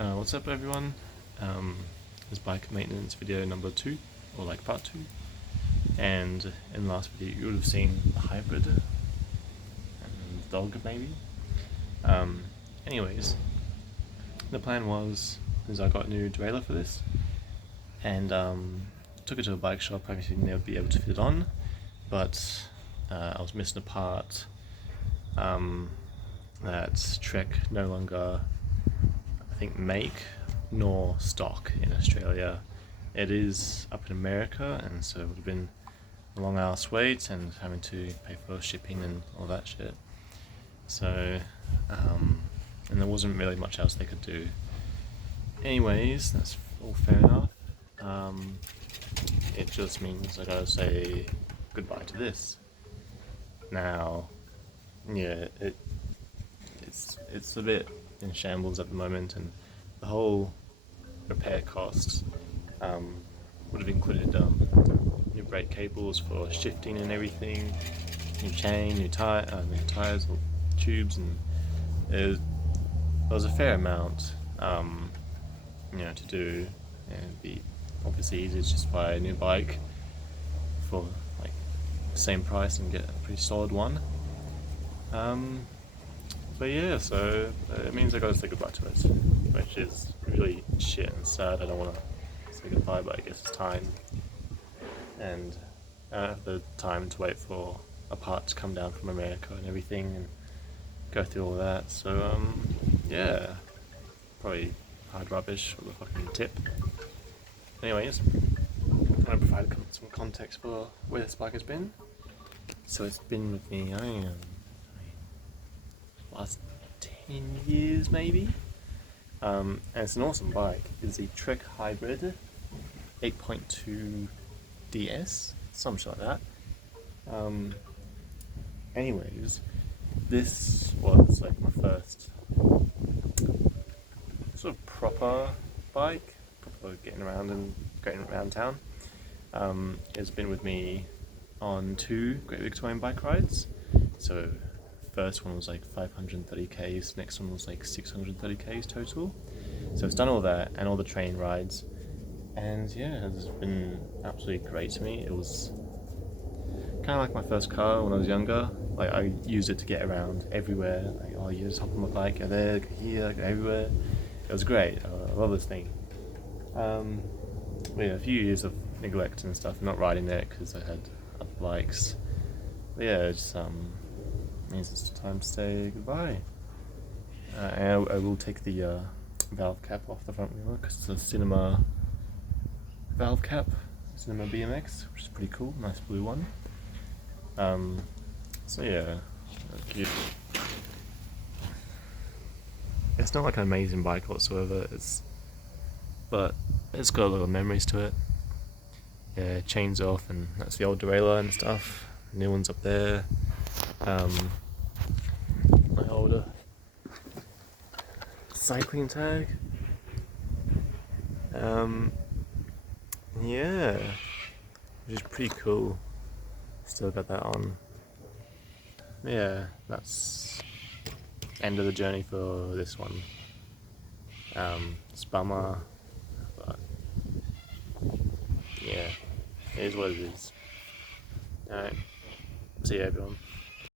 What's up everyone? This bike maintenance video number 2, or like part 2, and in the last video you would have seen the hybrid and the dog maybe. Anyways, the plan was, is I got a new derailleur for this, and took it to a bike shop. I actually never be able to fit it on, but I was missing a part that Trek no longer, I think, make nor stock in Australia. It is up in America, and so it would have been a long ass wait and having to pay for shipping and all that shit. So, and there wasn't really much else they could do. Anyways, that's all fair enough. It just means I gotta say goodbye to this. Now, yeah, it's a bit in shambles at the moment, and the whole repair cost would have included new brake cables for shifting and everything, new chain, new tires or tubes, and there was a fair amount to do. And it'd be obviously easier to just buy a new bike for like the same price and get a pretty solid one. But yeah, so it means I gotta say goodbye to it, which is really shit and sad. I don't want to say goodbye, but I guess it's time, and I don't have the time to wait for a part to come down from America and everything and go through all that. So yeah, probably hard rubbish for the fucking tip. Anyways, I'm gonna provide some context for where this bike has been. So it's been with me, last 10 years maybe, and it's an awesome bike. It's a Trek Hybrid 8.2 DS, some shit like that. Anyways, this was like my first sort of proper bike, proper getting around town. It's been with me on 2 Great Victorian bike rides. So first one was like 530 k's, next one was like 630 k's total. So it's done all that and all the train rides, and yeah, it's been absolutely great to me. It was kind of like my first car when I was younger. Like, I used it to get around everywhere. Like, oh, you just hop on my bike, go there, go here, go everywhere. It was great. I love this thing. Yeah, a few years of neglect and stuff, not riding it because I had other bikes. But yeah, it's means it's time to say goodbye. And I will take the valve cap off the front wheel because it's a Cinema valve cap, Cinema BMX, which is pretty cool, nice blue one. So yeah, cute. It's not like an amazing bike whatsoever, but it's got a lot of memories to it. Yeah, chains off, and that's the old derailleur and stuff. New one's up there. My older cycling tag. Yeah, which is pretty cool. Still got that on. Yeah, that's end of the journey for this one. It's a bummer, but yeah, it is what it is. Alright, see you everyone.